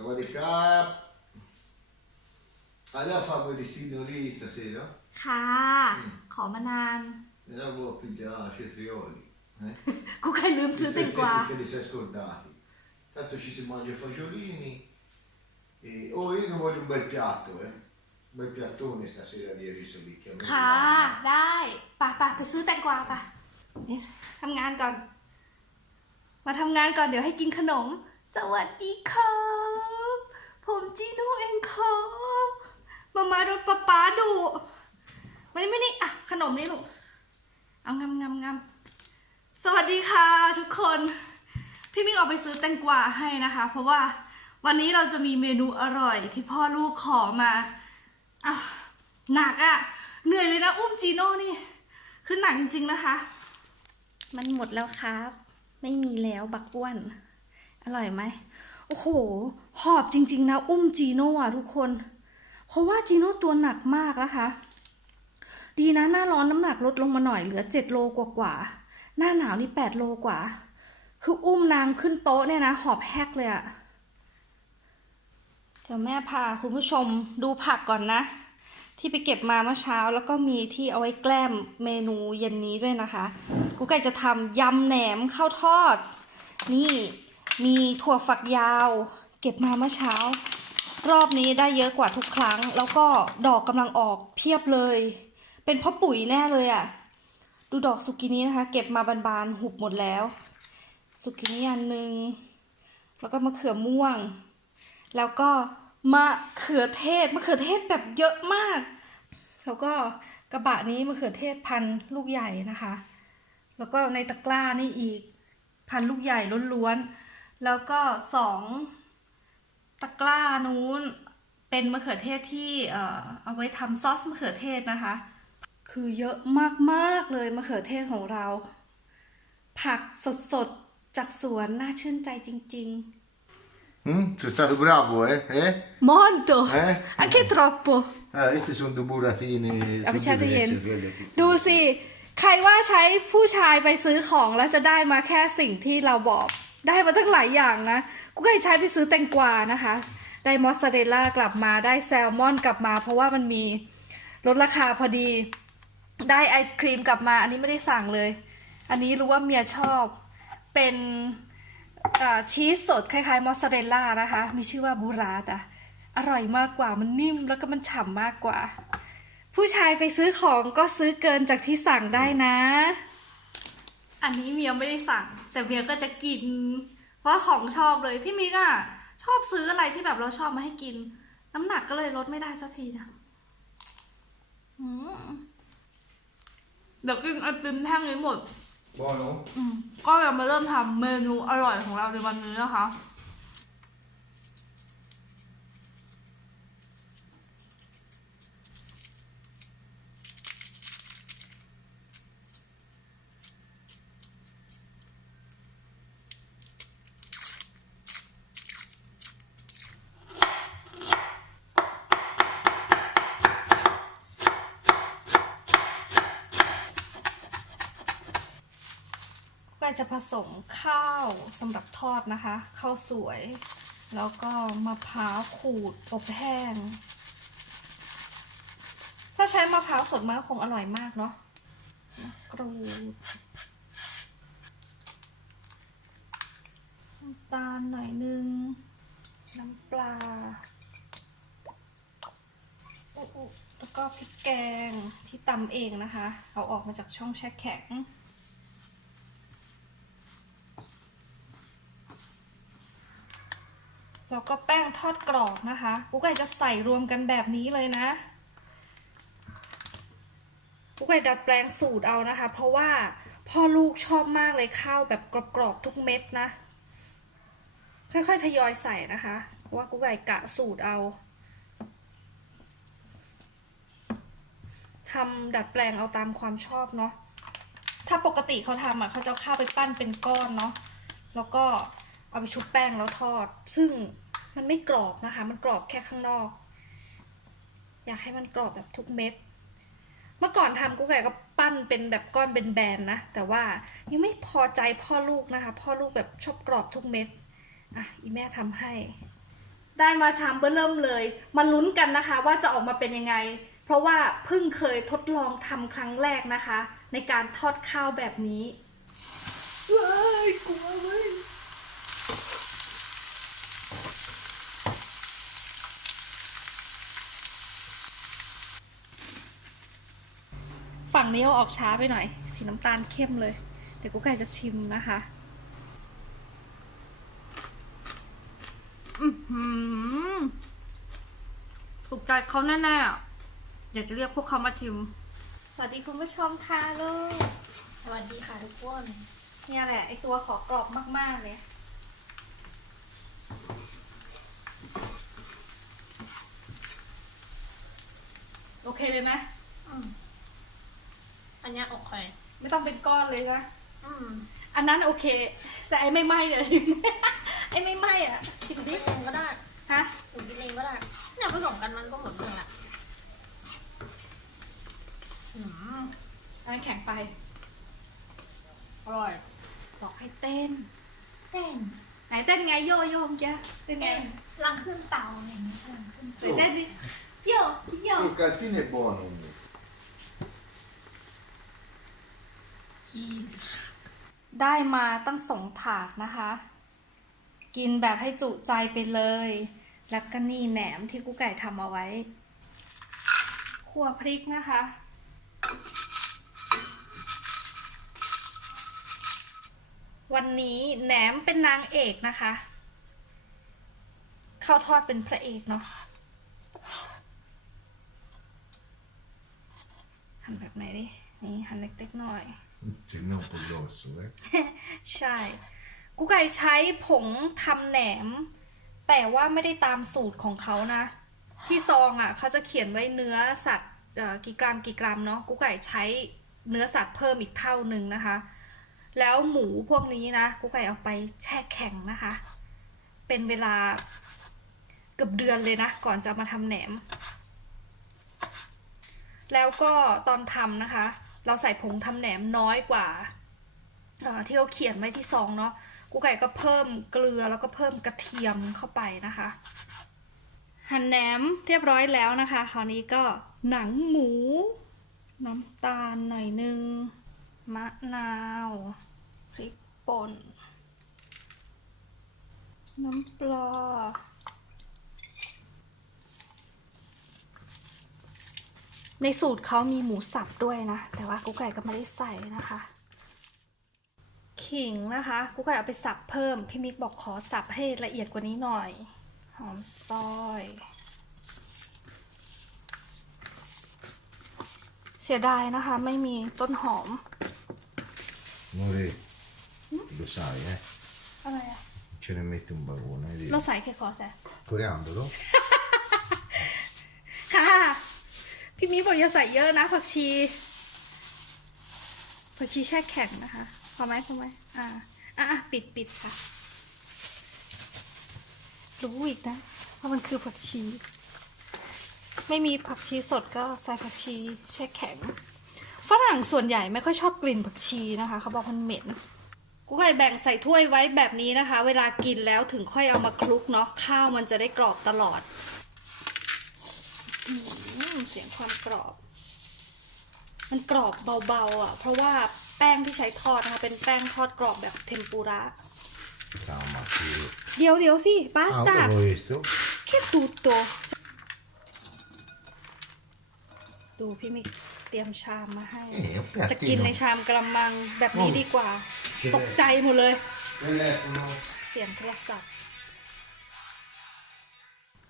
Sawadee Allora fammi il signori stasera? ค่ะ ขอมานาน E allora vuoi pigliare i cetrioli? Eh? กูเคยลืมซื้อแตงกวา Te li sei scordati. Tanto ci si mangia i fagiolini. E... Oh, io non voglio un bel piatto, eh. Un bel piattone stasera di riso lì. Che a me ค่ะ piace. ได้ป่ะป่ะไปซื้อแตงกวาป่ะนี่ทำงานก่อน มาทำงานก่อนเดี๋ยวให้กินขนม สวัสดีครับผม จีโน่เองครับมามาโดนป๊าป๊าดุมานี่มานี่อะขนมนี่ลูกเอางำงำงำสวัสดีค่ะทุกคน พี่มิกออกไปซื้อแตงกวาให้นะคะ เพราะว่าวันนี้เราจะมีเมนูอร่อยที่พ่อลูกขอมาอะหนักอะ่ะ เหนื่อยเลยนะ อุ้มจีโน่นี่ คือหนักจริง ๆนะคะ มันหมดแล้วครับ ไม่มีแล้วบักอ้วน อร่อยไหม โอ้โห หอบจริง ๆ นะ อุ้มจีโน่อะทุกคน เพราะว่าจีโน่ตัวหนักมากนะคะ ดีนะหน้าร้อนน้ำหนักลดลงมาหน่อยเหลือเจ็ดโลกว่าๆหน้าหนาวนี่แปดโลกว่า คืออุ้มนางขึ้นโต๊ะเนี่ยนะ หอบแฮกเลยอะเดี๋ยวแม่พาคุณผู้ชมดูผักก่อนนะ ที่ไปเก็บมาเมื่อเช้า แล้วก็มีที่เอาไว้แกล้มเมนูเย็นนี้ด้วยนะคะกูไก่จะทำยำแหนมข้าวทอด นี่ มีถั่วฝักยาว เก็บมาเมื่อเช้า รอบนี้ได้เยอะกว่าทุกครั้ง แล้วก็ดอกกำลังออกเพียบเลย เป็นเพราะปุ๋ยแน่เลยอะ่ะ ดูดอกสุกินี้นะคะ เก็บมาบานๆหุบหมดแล้ว สุกินี้อันหนึ่งแล้วก็มะเขือม่วง แล้วก็มะเขือเทศมะเขือเทศแบบเยอะมาก แล้วก็กระบะนี้มะเขือเทศพันลูกใหญ่นะคะ แล้วก็ในตะกร้านี่อีกพันลูกใหญ่ล้วนๆ แล้วก็สองตะกร้านู้นเป็นมะเขือเทศที่เอ่อเอาไว้ทำซอสมะเขือเทศนะคะ คือเยอะมากๆเลยมะเขือเทศของเรา ผักสดๆ จากสวนน่าชื่นใจจริง Mm? Sei stato bravo, eh? Eh? ๆ molto Eh? anche troppo Ah, questi sono due buratine. เอาไปแช่ตู้เย็น sono quelle che- ดูสิ ใครว่าใช้ผู้ชายไปซื้อของแล้วจะได้มาแค่สิ่งที่เราบอก ได้มาทั้งหลายอย่างนะกูก็ให้ใช้ไปซื้อแตงกวานะคะ ได้มอสซาเรลล่ากลับมาได้แซลมอนกลับมา เพราะว่ามันมีลดราคาพอดี ได้ไอศครีมกลับมา อันนี้ไม่ได้สั่งเลย อันนี้รู้ว่าเมียชอบเป็นชีสสดคล้ายๆมอสซาเรลล่านะคะ มีชื่อว่าบูราตะอร่อยมากกว่ามันนิ่มแล้วก็มันฉ่ำมากกว่า ผู้ชายไปซื้อของก็ซื้อเกินจากที่สั่งได้นะ อันนี้เมียไม่ได้สั่ง แต่เมียก็จะกิน เพราะของชอบเลยพี่มิกอะชอบซื้ออะไรที่แบบเราชอบมาให้กิน น้ำหนักก็เลยลดไม่ได้สักทีนะอืมเดี๋ยวกินไอติมแท่งนี้หมด Buono? อืมก็จะมาเริ่มทำเมนูอร่อยของเราในวันนี้นะคะ จะผสมข้าวสำหรับทอดนะคะข้าวสวย แล้วก็มะพร้าวขูดอบแห้ง ถ้าใช้มะพร้าวสดมันก็คงอร่อยมากเนาะกรูดน้ำตาลหน่อยนึง น้ำปลา แล้วก็พริกแกงที่ตำเองนะคะ เอาออกมาจากช่องแช่แข็ง แล้วก็แป้งทอดกรอบนะคะกุ๊กไก่จะใส่รวมกันแบบนี้เลยนะกุ๊กไก่ดัดแปลงสูตรเอานะคะ เพราะว่าพ่อลูกชอบมากเลยข้าวแบบกรอบๆทุกเม็ดนะ ค่อยๆทยอยใส่นะคะ ว่ากุ๊กไก่กะสูตรเอาทำดัดแปลงเอาตามความชอบเนาะ ถ้าปกติเขาทำอะเขาจะข้าวไปปั้นเป็นก้อนเนาะ แล้วก็เอาไปชุบแป้งแล้วทอด ซึ่ง มันไม่กรอบนะคะ มันกรอบแค่ข้างนอก อยากให้มันกรอบแบบทุกเม็ด เมื่อก่อนทำกุ๊กไก่ก็ปั้นเป็นแบบก้อนเป็นแบนๆนะ แต่ว่ายังไม่พอใจพ่อลูกนะคะ พ่อลูกแบบชอบกรอบทุกเม็ด อะ อีแม่ทำให้แได้มาชามเบอร์เริ่มเลย มาลุ้นกันนะคะ ว่าจะออกมาเป็นยังไง เพราะว่าเพิ่งเคยทดลองทำครั้งแรกนะคะ ในการทอดข้าวแบบนี้ว้ายกลัวเว้ย ฝั่งนี้เอาออกช้าไปหน่อย สีน้ำตาลเข้มเลย เดี๋ยวกูไก่จะชิมนะคะอือหือถูกใจเขาแน่ๆอะอยากจะเรียกพวกเขามาชิม สวัสดีคุณผู้ชมค่ะลูก สวัสดีค่ะทุกคน เนี่ยแหละ ไอตัวขอกรอบมากๆเลยโอเคเลยไหมอืมอั นเนี้ยโอเคไม่ต้องเป็นก้อนเลยนะ อืมอันนั้นโอเค แต่ไอไม่ไหม้เนี่ยชิม ไอไม่ไหม้อะชิมหนูดิกินเองก็ได้ฮะหนูกินเองก็ได้เนี่ยผสมกันมันก็เหมือนกันแหละอืมอันนั้นแข็งไป อร่อยบอกให้เต้น เต้นไหนเต้นไงโยโย่เมื่อกี้เต้นไงเต้นลังขึ้นเตาอย่างนี้ลังขึ้นไหนเตาเต้นดิโยโย Croccantino è buono. ชีสได้มาตั้งสองถาดนะคะ กินแบบให้จุใจไปเลย แล้วก็นี่แหนมที่กูไก่ทำเอาไว้คั่วพริกนะคะ วันนี้แหนมเป็นนางเอกนะคะข้าวทอดเป็นพระเอกเนาะหั่นแบบไหนดิ นี่หั่นเล็กๆหน่อย Se no un po' grosso, eh? ใช่ กูไก่ใช้ผงทำแหนม แต่ว่าไม่ได้ตามสูตรของเขานะ ที่ซองอะเขาจะเขียนไว้เนื้อสัตว์กี่กรัมกี่กรัมเนาะกูไก่ใช้เนื้อสัตว์เพิ่มอีกเท่าหนึ่งนะคะ แล้วหมูพวกนี้นะกูไก่เอาไปแช่แข็งนะคะ เป็นเวลาเกือบเดือนเลยนะ ก่อนจะมาทำแหนม แล้วก็ตอนทำนะคะ เราใส่ผงทำแหนมน้อยกว่าที่เขาเขียนไว้ที่ซองเนาะกูไก่ก็เพิ่มเกลือแล้วก็เพิ่มกระเทียมเข้าไปนะคะ หั่นแหนมเรียบร้อยแล้วนะคะ คราวนี้ก็หนังหมู น้ำตาลหน่อยนึง มะนาวพริกป่นน้ำปลา ในสูตรเขามีหมูสับด้วยนะ แต่ว่ากุ๊กไก่ก็ไม่ได้ใส่นะคะ ขิงนะคะกุ๊กไก่เอาไปสับเพิ่ม พี่มิกบอกขอสับให้ละเอียดกว่านี้หน่อย หอมซอย เสียดายนะคะ ไม่มีต้นหอม Amore, lo sai, eh? อะไรอะ Ce ne metti un bagone, eh, เรา di ใส่แค่คอแซะ coriandolo. พี่มิกบอกอย่าใส่เยอะนะ ผักชี ผักชีแช่แข็งนะคะพอไหมพอไหมอ่าอะปิดปิดค่ะ รู้อีกนะว่ามันคือผักชี ไม่มีผักชีสดก็ใส่ผักชีแช่แข็งฝรั่งส่วนใหญ่ไม่ค่อยชอบกลิ่นผักชีนะคะ เขาบอกมันเหม็นกูไก่แบ่งใส่ถ้วยไว้แบบนี้นะคะ เวลากินแล้วถึงค่อยเอามาคลุกเนาะข้าวมันจะได้กรอบตลอด เสียงความกรอบ มันกรอบเบาๆอะ เพราะว่าแป้งที่ใช้ทอดนะคะ เป็นแป้งทอดกรอบแบบเทมปุระ Calma, sì. เดี๋ยวเดี๋ยวสิบาส Ah, ต้า avevo visto. แค่ตูโตดูพี่มิกเตรียมชามมาให้ Eh, un จะกิน piattino. ในชามกระมังแบบนี้ดีกว่าใช่ตกใจหมดเลย Telefono. เสียงโทรศัพท์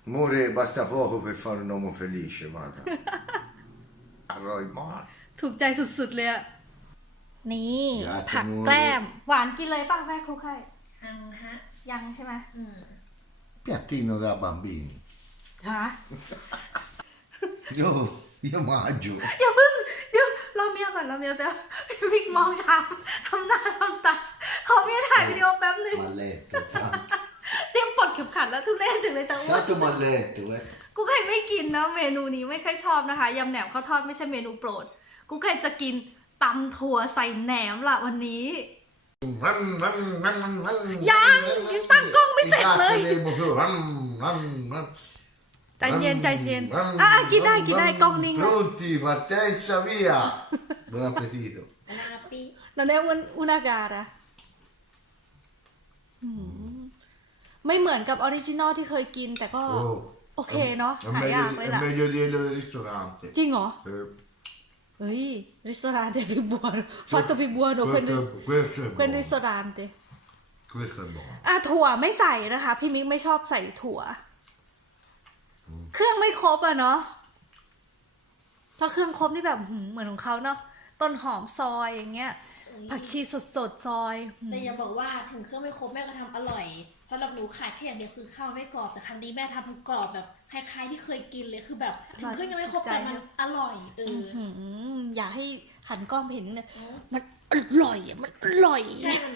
Amore, basta poco per fare un uomo felice, guarda. Arroi male. ถูกใจสุดๆเลยอะนี่ อยากจะผักมูแกล้ม หวานกินเลยป่ะแม่ครูไข่อังฮะ ยังใช่ไหมอืม Piattino da bambini. ฮะ Io, io mangio. อย่าเพิ่งเดี๋ยวเราเมียก่อนเราเมียแป๊บวิกมองชามทำหน้าทำตาขอเมียถ่ายวิดีโอแป๊บหนึง Ma letto, tanto. เตรียมปลดเข็มขัดแล้วทุเรศจังเลยแต่ว่า Tanto ma letto, eh. กูไก่ไม่กินนะเมนูนี้ไม่ค่อยชอบนะคะยำแหนมข้าวทอดไม่ใช่เมนูโปรด กูไก่จะกินตำถั่วใส่แหนมล่ะวันนี้ยังยังตั้งกล้องไม่เสร็จเลย I tassi del motore. mm, mm. ใจเย็นใจเย็น Mm, อะ mm, อะกินได้ mm, กินได้ mm, กล้องนิ่งนะ Pronti, partenza, via. Buon appetito. อันนาปีเราเนี่ยอุนอุนาการะอืม ไม่เหมือนกับออริจินอลที่เคยกิน แต่ก็ Oh, โอเคเนาะ È หายาก meglio, เลย è ล่ะ meglio di quello del ristorante. จริงเหรอ Eh, เฮ้ยริส o รานเตพิบัวฟัตโตพิบัวโนเคว questo, น è- questo è เคว n ริ buono. สรานเต Questo è buono. อะถั่วไม่ใส่นะคะ พี่มิกไม่ชอบใส่ถั่ว เครื่องไม่ครบอะเนาะถ้าเครื่องครบนี่แบบหืมเหมือนของเขาเนาะต้นหอมซอยอย่างเงี้ย ผักชีสดสดๆซอยหืมแต่อย่าบอกว่าถึงเครื่องไม่ครบแม่ก็ทำอร่อย เพราะเราหนูขาดแค่อย่างเดียวคือข้าวไม่กรอบแต่ครั้งนี้แม่ทำกรอบแบบคล้ายๆที่เคยกินเลยคือแบบถึงเครื่องยังไม่ครบแต่มันอร่อยเออหืมอยากให้หันกล้องไปเห็นเนี่ยมันอร่อยอะมันอร่อยใช่มัน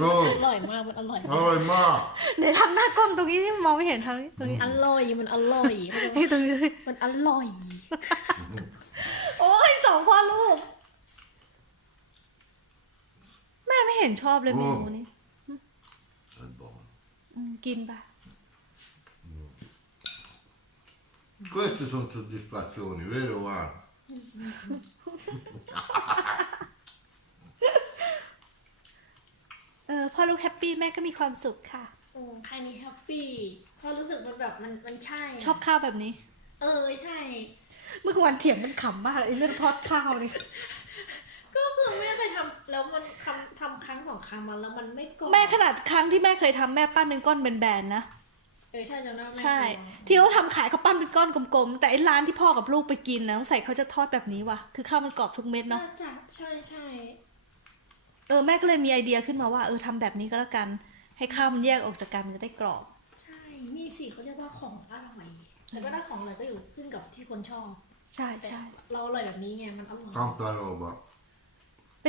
Oh, อร่อยมากมันอร่อย oh, ma. ไหนทำหน้ากล้องตรงนี้ที่มองไม่เห็นทางนี้ตรงนี้อร่อยมันอร่อยเข้าใจไหมไอ้ตรงนี้มันอร่อย โอ้ยสองพ่อลูก แม่ไม่ เห็นชอบเลยเมนูนี้ È buono. อืมกินไป Queste sono soddisfazioni, vero Juan? เออพ่อลูกแฮปปี้แม่ก็มีความสุขค่ะอืมใครนี้แฮปปี้เพราะรู้สึกมันแบบมันมันใช่ชอบข้าวแบบนี้ เออใช่ เมื่อวันเถียงมันขำมากไอ้เรื่องทอดข้าวนี่ก็ คือแม่เคยทำแล้วมันทำทำครั้งสองครั้งมาแล้วมันไม่กรอบแม่ขนาดครั้งที่แม่เคยทำแม่ปั้นเป็นก้อนแบนๆนะ เออใช่จำได้ว่าแม่ใช่ เคยลองที่เขาทำขายเขาปั้นเป็นก้อนกลมๆ แต่ไอ้ร้านที่พ่อกับลูกไปกินนะสงสัยเขาจะทอดแบบนี้ว่ะ คือข้าวมันกรอบทุกเม็ดเนาะ น่าจะใช่ใช่เออแม่ก็เลยมีไอเดียขึ้นมาว่าเออทำแบบนี้ก็แล้วกัน ให้ข้าวมันแยกออกจากกันมันจะได้กรอบ ใช่นี่สิเขาเรียกว่าของอร่อยแต่ก็ได้ของอร่อยก็อยู่ขึ้นกับที่คนชอบใช่แต่ใช่ เราอร่อยแบบนี้ไงมันอร่อย Tanta roba. ไป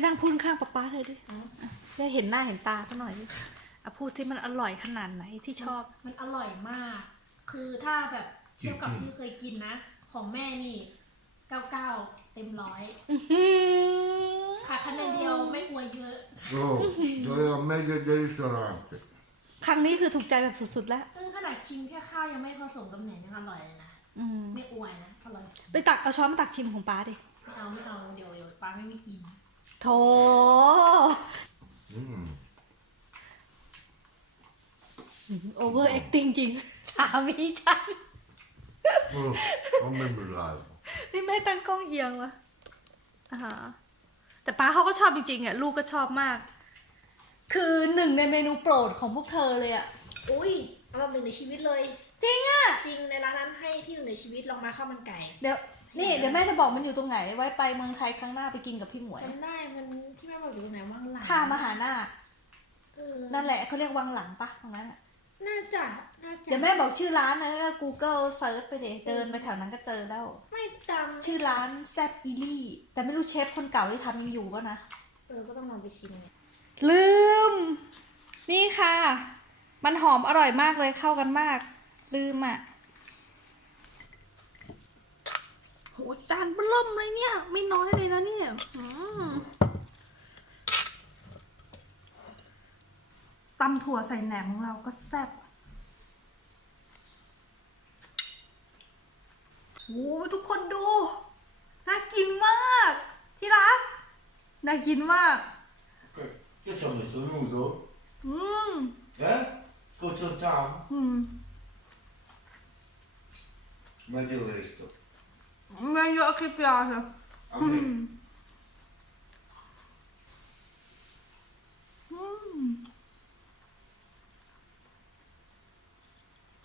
นั่งพูดข้างป๊าป๊าเลยดิเอ้าได้เห็นหน้าเห็นตาเขาหน่อยดิอะพูดที่มันอร่อยขนาดไหนที่ชอบ มันอร่อยมาก คือถ้าแบบเทียบกับที่เคยกินนะ ของแม่นี่เก้าเก้าเต็มร้อยขาดคะแนนเดียวไม่อวยเยอะ Oh, doveva meglio del ristorante. ครั้งนี้คือถูกใจแบบสุดๆแล้วเออขนาดชิมแค่ข้าวยังไม่ผสมกับเหนียวยังอร่อยเลยนะ อืม ไม่อวยนะ อร่อย ไปตักเอาช้อนมาตักชิมของป๊าดิ ไม่เอาไม่เอาเดี๋ยวเดี๋ยวป้าไม่มีกิน โถ Mm. โอเวอร์แอคติ้งจริง สามีฉัน Oh, come bravo. นี่แม่ตั้งกล้องเอียงวะอ่าฮะแต่ป้าเขาก็ชอบจริงๆอะ ลูกก็ชอบมาก คือหนึ่งในเมนูโปรดของพวกเธอเลยอะ อุ้ยอันดับหนึ่งในชีวิตเลย จริงอะ จริงในร้านนั้นให้ที่หนึ่งในชีวิตลองมาข้าวมันไก่ เดี๋ยว นี่เดี๋ยวแม่จะบอกมันอยู่ตรงไหน ไว้ไปเมืองไทยครั้งหน้าไปกินกับพี่หมวยจำได้มันที่แม่บอกอยู่ตรงไหนว่างหลังข้ามมหานาคเออนั่นแหละเขาเรียกวังหลังปะตรงนั้นอะน่าจะน่าจะเดี๋ยวแม่บอกชื่อร้านนะก็ Google เซิร์ชไปเดี๋ยวเดินไปแถวนั้นก็เจอแล้ว ไม่จชื่อร้านแซบอีลี่ แต่ไม่รู้เชฟคนเก่าที่ทำยังอยู่ป่ะนะำเออก็ต้องลองไปชิมเนี่ยลืม นี่ค่ะ มันหอมอร่อยมากเลยเข้ากันมาก ลืมอะ โหจานเบิ่มเลยเนี่ย ไม่น้อยเลยนะเนี่ยอืมตำถั่วใส่แหนมของเราก็แซ่บโอ้ยทุกคนดู น่ากินมาก ที่รัก น่ากินมาก Che, che ci ho messo nudo? อืม Eh? Concentriamo? อืม Meglio questo. Meglio che piace. Mm. Mm.